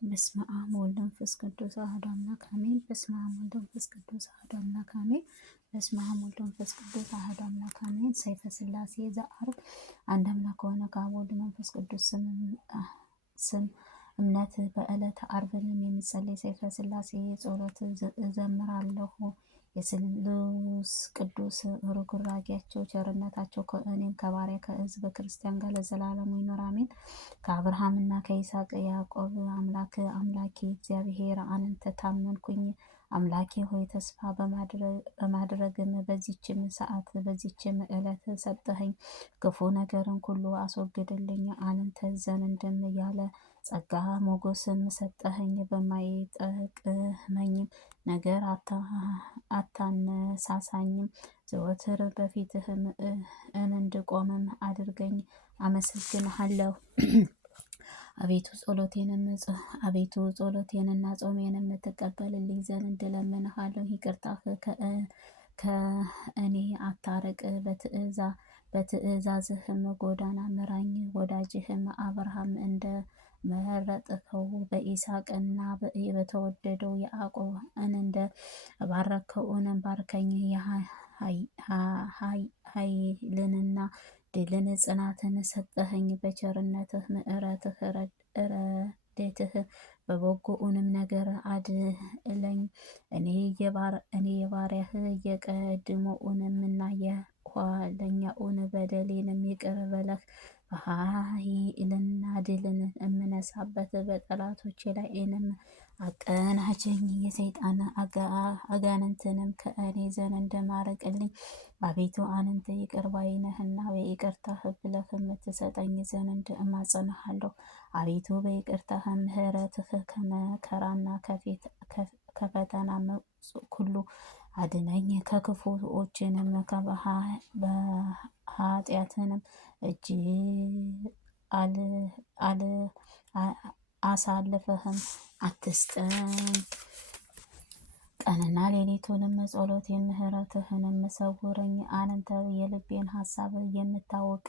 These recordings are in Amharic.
በስመ አብ ወወልድ ወመንፈስ ቅዱስ አሐዱ አምላክ አሜን። በስመ አብ ወወልድ ወመንፈስ ቅዱስ አሐዱ አምላክ አሜን። በስመ አብ ወወልድ ወመንፈስ ቅዱስ አሐዱ አምላክ አሜን። ሰይፈ ሥላሴ ዘዐርብ አንድ አምላክ ከሆነ ከአብ ወልድ መንፈስ ቅዱስ ስም እምነት በዕለተ ዓርብንም የሚጸለይ ሰይፈ ሥላሴ ጸሎት እዘምራለሁ። የስሉስ ቅዱስ ርኅራኄያቸው ቸርነታቸው ከእኔም ከባሪያ ከሕዝበ ክርስቲያን ጋር ለዘላለሙ ይኑር አሜን። ከአብርሃምና ከይስሐቅ ያዕቆብ አምላኬ እግዚአብሔር አንተ ታመንኩኝ። አምላኬ ሆይ ተስፋ በማድረግም በዚችም ሰዓት በዚችም ዕለት ሰጠኸኝ። ክፉ ነገርን ሁሉ አስወግድልኝ። አንተ ዘንድም ያለ ጸጋ ሞገስን ሰጠኸኝ። በማይጠቅመኝም ነገር አታነሳሳኝም። ዘወትር በፊትህም እንድቆምም አድርገኝ። አመሰግንሃለሁ። አቤቱ ጸሎቴንና ጾሜንም ትቀበልልኝ ዘንድ እለምንሃለሁ። ይቅርታህ ከእኔ አታርቅ። በትእዛዝህም ጎዳና ምራኝ። ወዳጅህም አብርሃም እንደ መረጥከው በይስሐቅና በተወደደው ያዕቆብ እንደ ባረከውን ባርከኝ። ኃይልንና ድልን ጽናትን ሰጠኸኝ። በቸርነትህ ምሕረትህ ረድኤትህ በበጎውንም ነገር አድለኝ። እኔ የባሪያህ የቀድሞውንምና የኋለኛውን በደሌንም ይቅር በለህ። በኃይልና ድልን እምነሳበት በጠላቶቼ ላይንም አቀናጀኝ። የሰይጣን አጋንንትንም ከእኔ ዘንድ አርቅልኝ። አቤቱ አንተ ይቅር ባይ ነህና በይቅርታህ ብለህ የምትሰጠኝ ዘንድ እማጸንሃለሁ። አቤቱ በይቅርታህ ምሕረትህ ከመከራና ከፈተና ሁሉ አድነኝ። ከክፉዎችንም በኃጢአትንም እጅ አሳልፈህም አትስጠኝ። ቀንና ሌሊቱንም ጸሎቴን ምሕረትህንም ሰውረኝ። አንተ የልቤን ሐሳብ የምታውቅ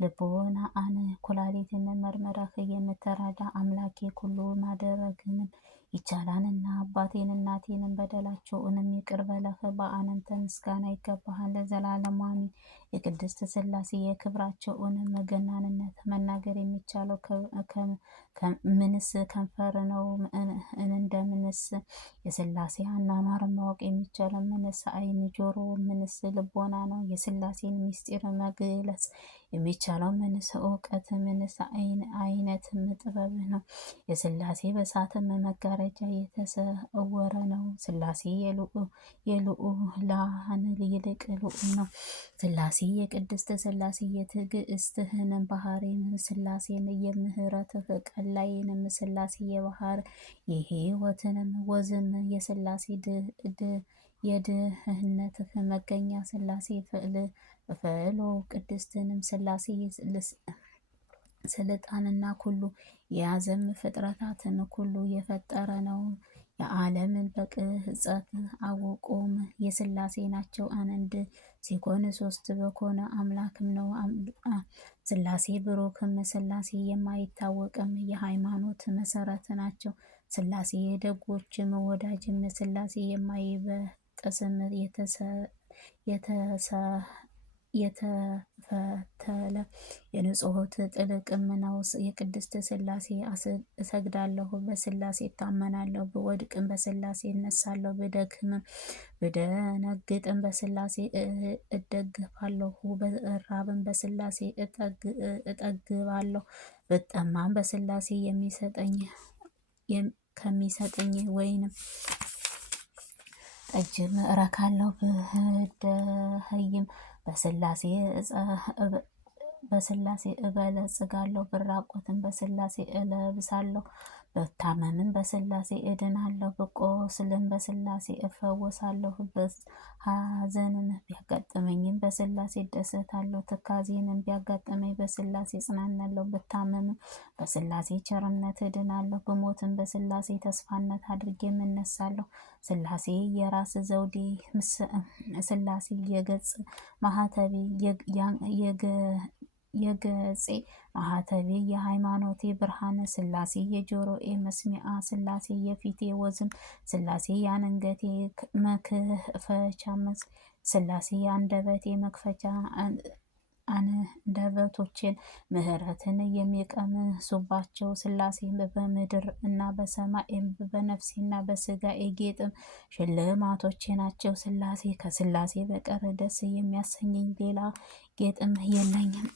ልቦናን ኩላሊትን መርምረህ የምትረዳ አምላኬ ሁሉ ማድረግንም ይቻላልና አባቴን እናቴንም በደላቸውንም ይቅር በለህ። በአንተ ምስጋና ይገባሃል ለዘላለሙ አሜን። የቅድስት ሥላሴ የክብራቸውን ገናንነት መናገር የሚቻለው ምንስ ከንፈር ነው? እንደምንስ የሥላሴ አኗኗር ማወቅ የሚቻለው ምንስ ዓይን፣ ጆሮ፣ ምንስ ልቦና ነው? የሥላሴን ምስጢር መግለጽ የሚቻለው ምንስ እውቀት፣ ምንስ አይነትም ጥበብ ነው? የሥላሴ በእሳትም መጋረጃ የተሰወረ ነው። ሥላሴ የልዑላን ይልቅ ልዑል ነው። ሥላሴ የቅድስት ሥላሴ የትዕግስትህን ባህሪን ሥላሴን የምህረትህ ቀላይንም ሥላሴ የባህር የሕይወትንም ወዝም የሥላሴ የድህነትህ መገኛ ሥላሴ ፍዕሎ ቅድስትንም ሥላሴ ስልጣንና ኩሉ የያዘም ፍጥረታትን ኩሉ የፈጠረ ነው። የዓለምን በቅጽበት አወቆም የሥላሴ ናቸው። አንድ ሲኮን ሶስት በኮነ አምላክም ነው። ሥላሴ ብሩክም ሥላሴ የማይታወቅም የሃይማኖት መሰረት ናቸው። ሥላሴ የደጎችም ወዳጅም ሥላሴ የማይበጠስም የተፈተለ የንጹሕት ጥልቅም ነው። የቅድስት ሥላሴ እሰግዳለሁ። በሥላሴ እታመናለሁ። ብወድቅም በሥላሴ እነሳለሁ። ብደክምም ብደነግጥም በሥላሴ እደግፋለሁ። ብራብም በሥላሴ እጠግባለሁ። ብጠማም በሥላሴ ከሚሰጠኝ ወይንም ጠጅም እረካለሁ። ብደኸይም በሥላሴ እበለጽጋለሁ። ብራቆትም በሥላሴ እለብሳለሁ። ብታመምም በሥላሴ እድናለሁ። ብቆስልም በሥላሴ እፈወሳለሁ። ሐዘንም ቢያጋጥመኝም በሥላሴ እደሰታለሁ። ትካዜንም ቢያጋጥመኝ በሥላሴ እጽናናለሁ። ብታመምም በሥላሴ ቸርነት እድናለሁ። ብሞትም በሥላሴ ተስፋነት አድርጌም እነሳለሁ። ሥላሴ የራስ ዘውዴ፣ ሥላሴ የገጽ ማኅተቤ፣ የገጼ ማህተቤ የሃይማኖቴ ብርሃን ስላሴ የጆሮኤ መስሚያ ስላሴ የፊቴ ወዝም ስላሴ የአንገቴ መክፈቻ ስላሴ የአንደበቴ መክፈቻ አንደበቶቼን ምህረትን የሚቀምሱባቸው ስላሴ በምድር እና በሰማይ በነፍሴና በስጋዬ ጌጥም ሽልማቶቼ ናቸው። ስላሴ ከስላሴ በቀር ደስ የሚያሰኘኝ ሌላ ጌጥም የለኝም።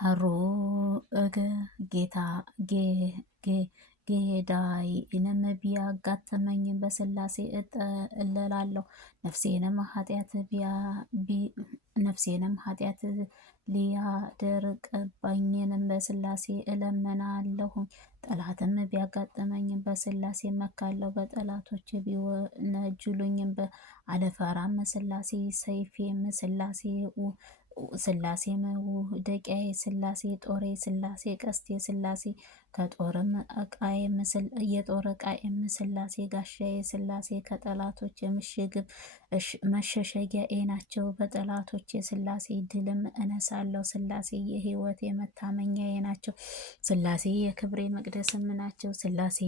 ሀሩግ ጌታ ጌዳይንም ቢያጋጥመኝ በስላሴ እጠለላለሁ። ነፍሴንም ኃጢአት ሊያደርቅብኝንም በስላሴ እለምናለሁ። ጠላትም ቢያጋጥመኝ በስላሴ መካለሁ። በጠላቶች ቢወነጅሉኝም አልፈራም። ስላሴ ሰይፌም ስላሴ መውደቂያዬ ስላሴ ጦሬ ስላሴ ቀስቴ ስላሴ ከጦርም የጦር ዕቃዬም ስላሴ ጋሻዬ ስላሴ ከጠላቶች የምሽግም መሸሸጊያዬ ናቸው። በጠላቶች ስላሴ ድልም እነሳለሁ። ስላሴ የሕይወቴ መታመኛዬ ናቸው። ስላሴ የክብሬ መቅደስም ናቸው። ስላሴ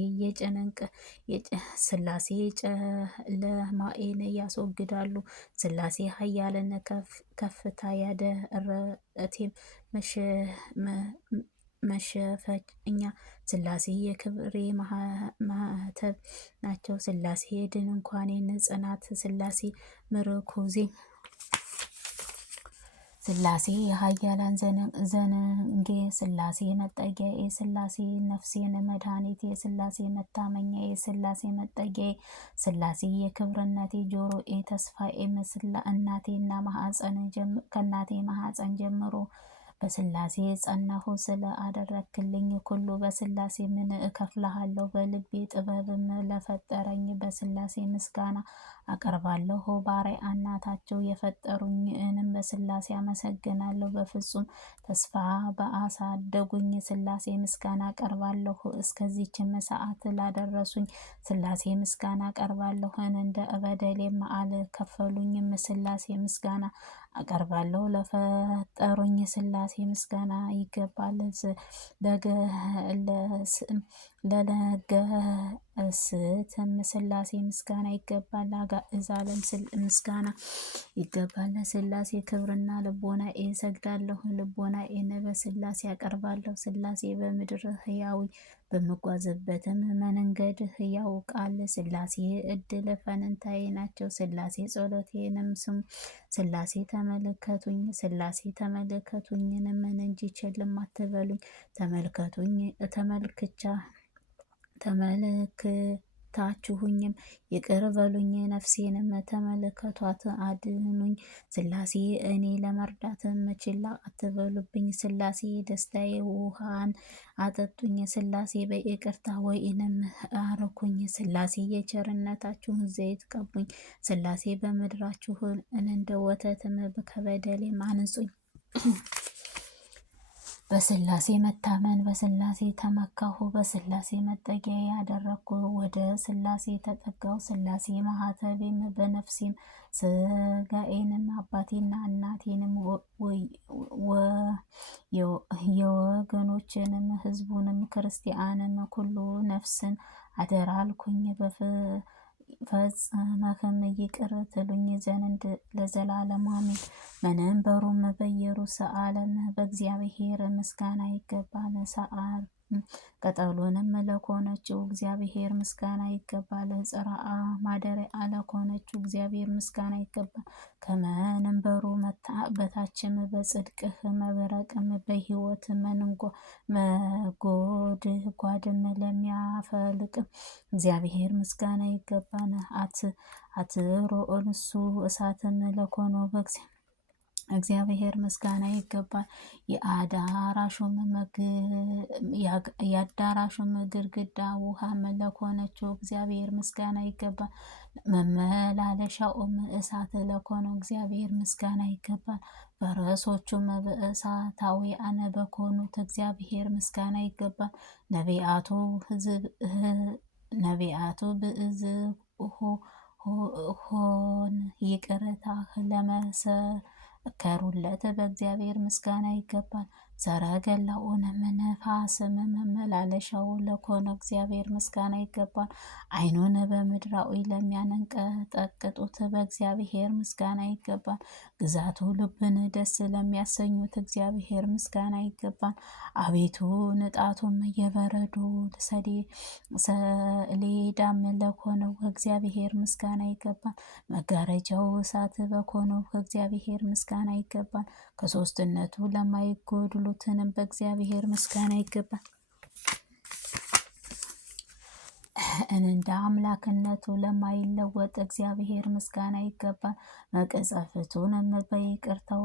ስላሴ ጨለማዬን ያስወግዳሉ። ስላሴ ኃያልን ከፍታ ያደረቴም መሸፈኛ ስላሴ የክብሬ ማህተብ ናቸው። ስላሴ ድንኳኔን ጽናት ስላሴ ምርኩዜ ስላሴ የኃያላን ዘንጌ ስላሴ መጠጊያዬ ስላሴ ነፍሴን መድኃኒቴ ስላሴ መታመኛዬ ስላሴ መጠጊያዬ ስላሴ የክብርነቴ ጆሮዬ ተስፋዬ እናቴና ከእናቴ ማህፀን ጀምሮ በስላሴ ጸናሁ። ስለ አደረክልኝ ሁሉ በስላሴ ምን እከፍልሃለሁ? በልቤ ጥበብም ለፈጠረኝ በስላሴ ምስጋና አቀርባለሁ። ባሪያ እናታቸው የፈጠሩኝንም በስላሴ አመሰግናለሁ። በፍጹም ተስፋ በአሳደጉኝ ስላሴ ምስጋና አቀርባለሁ። እስከዚችም ሰዓት ላደረሱኝ ስላሴ ምስጋና አቀርባለሁ። እንደ በደሌም አልከፈሉኝም ስላሴ ምስጋና አቀርባለሁ። ለፈጠሩኝ ስላሴ ምስጋና ይገባል። ለነገሥትም ስላሴ ምስጋና ይገባል። ለአጋዕዝት ምስጋና ይገባል። ስላሴ ክብርና ልቦናዬ እሰግዳለሁ። ልቦናዬን በስላሴ አቀርባለሁ። ስላሴ በምድር ሕያዊ በምጓዝበትም መንገድ ሕያው ቃል ስላሴ እድል ፈንታዬ ናቸው። ስላሴ ጸሎቴንም ስሙ። ስላሴ ተመልከቱኝ። ስላሴ ተመልከቱኝንም እንጂ ቸልም አትበሉኝ። ተመልክታችሁኝም ይቅር በሉኝ። ነፍሴንም ተመልከቷት አድኑኝ። ስላሴ እኔ ለመርዳትም ችላ አትበሉብኝ። ስላሴ ደስታዬ ውሃን አጠጡኝ። ስላሴ በይቅርታ ወይንም አረኩኝ። ስላሴ የቸርነታችሁን ዘይት ቀቡኝ። ስላሴ በምድራችሁን እንደ ወተትም ከበደሌም አንጹኝ። በስላሴ መታመን በስላሴ ተመካሁ። በስላሴ መጠጊያ ያደረግኩ ወደ ስላሴ ተጠጋው። ስላሴ ማህተቤም በነፍሴም ስጋዬንም አባቴና እናቴንም የወገኖችንም ሕዝቡንም ክርስቲያንም ሁሉ ነፍስን አደራ አልኩኝ። ፈጽመህም ይቅር ትሉኝ ዘንድ ለዘላለም አሜን። መንበሩም በኢየሩሳሌም በእግዚአብሔር ምስጋና ይገባል። ሳር ቅጠሉንም ለኮነችው እግዚአብሔር ምስጋና ይገባል። ጽርዓ ማደሪያ ለኮነችው እግዚአብሔር ምስጋና ይገባል። ከመንበሩ በታችም በጽድቅህ መብረቅም በሕይወት መጎድጓድም ለሚያፈልቅም እግዚአብሔር ምስጋና ይገባል። አትሮንሱ እሳትም ለኮነው እግዚአብሔር ምስጋና ይገባል። የአዳራሹም ግድግዳ ውሃም ለኮነችው እግዚአብሔር ምስጋና ይገባል። መመላለሻውም እሳት ለኮነው እግዚአብሔር ምስጋና ይገባል። ፈረሶቹም በእሳታውያን በኮኑት እግዚአብሔር ምስጋና ይገባል። ነቢያቱ ብእዝሆን ይቅርታህ ከሩለት በእግዚአብሔር ምስጋና ይገባል። ሰረገላውንም ነፋስም መመላለሻው ለኮነ እግዚአብሔር ምስጋና ይገባል። ዓይኑን በምድራዊ ለሚያንቀጠቅጡት በእግዚአብሔር ምስጋና ይገባል። ግዛቱ ልብን ደስ ለሚያሰኙት እግዚአብሔር ምስጋና ይገባል። አቤቱ ንጣቱም የበረዶ ሰሌዳም ለኮነው እግዚአብሔር ምስጋና ይገባል። መጋረጃው እሳት በኮነው እግዚአብሔር ምስጋና ይገባል። ከሶስትነቱ ለማይጎድሉትንም በእግዚአብሔር ምስጋና ይገባል። እንደ አምላክነቱ ለማይለወጥ እግዚአብሔር ምስጋና ይገባል። መቅሰፍቱንም በይቅርታው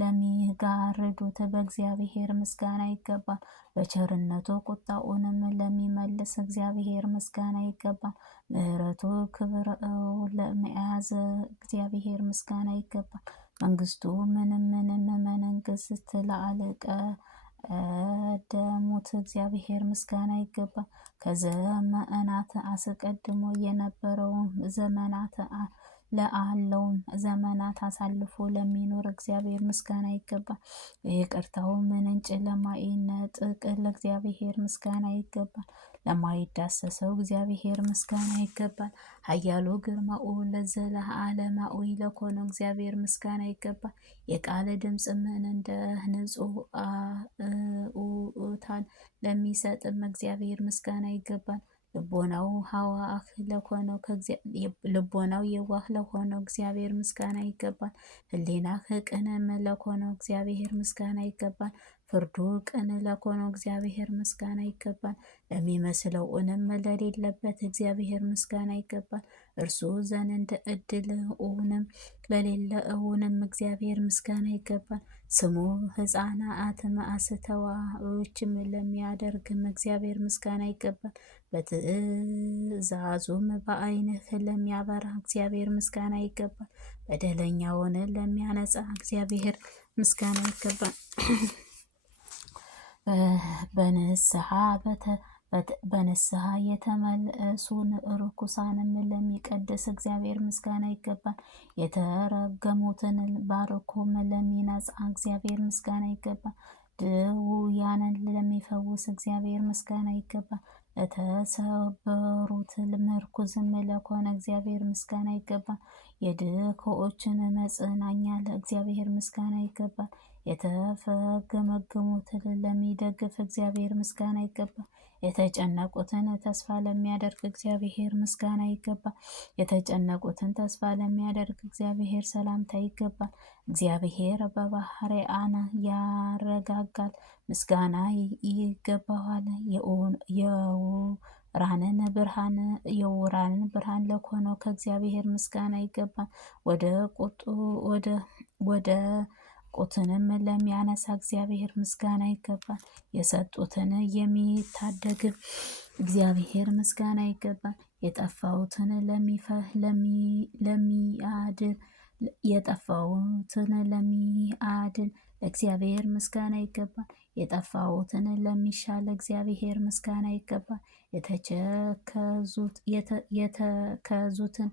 ለሚጋርዱት በእግዚአብሔር ምስጋና ይገባል። በቸርነቱ ቁጣውንም ለሚመልስ እግዚአብሔር ምስጋና ይገባል። ምሕረቱ ክብር ለመያዝ እግዚአብሔር ምስጋና ይገባል። መንግስቱ ምንም መንግስት ለአለቀ ደሙት እግዚአብሔር ምስጋና ይገባል። ከዘመናት አስቀድሞ የነበረውን ዘመናት ለአለውም ዘመናት አሳልፎ ለሚኖር እግዚአብሔር ምስጋና ይገባል። ይቅርታው ምንጭ ለማይነጥቅ ለእግዚአብሔር ምስጋና ይገባል። ለማይዳሰሰው እግዚአብሔር ምስጋና ይገባል። ኃያሉ ግርማኡ ለዘለዓለማዊ ለኮነው እግዚአብሔር ምስጋና ይገባል። የቃል ድምፅ ምን እንደ ንጹሕ ኡታን ለሚሰጥም እግዚአብሔር ምስጋና ይገባል። ልቦናው የዋህ ለሆነው እግዚአብሔር ምስጋና ይገባል። ሕሊናህ ቅንም ለኮነው እግዚአብሔር ምስጋና ይገባል። ፍርዱ ቅን ለኮነው እግዚአብሔር ምስጋና ይገባል። ለሚመስለው እውንም ለሌለበት እግዚአብሔር ምስጋና ይገባል። እርሱ ዘንድ ዕድል እውንም ለሌለ እውንም እግዚአብሔር ምስጋና ይገባል። ስሙ ሕፃናት አስተዋዮችም ለሚያደርግም እግዚአብሔር ምስጋና ይገባል። በትእዛዙም በዓይንህ ለሚያበራ እግዚአብሔር ምስጋና ይገባል። በደለኛውን ለሚያነጻ እግዚአብሔር ምስጋና ይገባል። በንስሐ የተመለሱን ርኩሳንም ለሚቀድስ እግዚአብሔር ምስጋና ይገባል። የተረገሙትን ባርኮም ለሚነጻ እግዚአብሔር ምስጋና ይገባል። ድውያንን ለሚፈውስ እግዚአብሔር ምስጋና ይገባል። ለተሰበሩት ምርኩዝም ለኮነ እግዚአብሔር ምስጋና ይገባል። የድሆችን መጽናኛ ለእግዚአብሔር ምስጋና ይገባል። የተፈገመገሙትን ለሚደግፍ እግዚአብሔር ምስጋና ይገባል። የተጨነቁትን ተስፋ ለሚያደርግ እግዚአብሔር ምስጋና ይገባል። የተጨነቁትን ተስፋ ለሚያደርግ እግዚአብሔር ሰላምታ ይገባል። እግዚአብሔር በባሕርያን ያረጋጋል፣ ምስጋና ይገባዋል። የዕውራንን ብርሃን ለኮነው ከእግዚአብሔር ምስጋና ይገባል። ወደ ቁትንም ለሚያነሳ እግዚአብሔር ምስጋና ይገባል። የሰጡትን የሚታደግ እግዚአብሔር ምስጋና ይገባል። የጠፋሁትን ለሚያድን ለእግዚአብሔር ምስጋና ይገባል። የጠፋሁትን ለሚሻል እግዚአብሔር ምስጋና ይገባል። የተከዙትን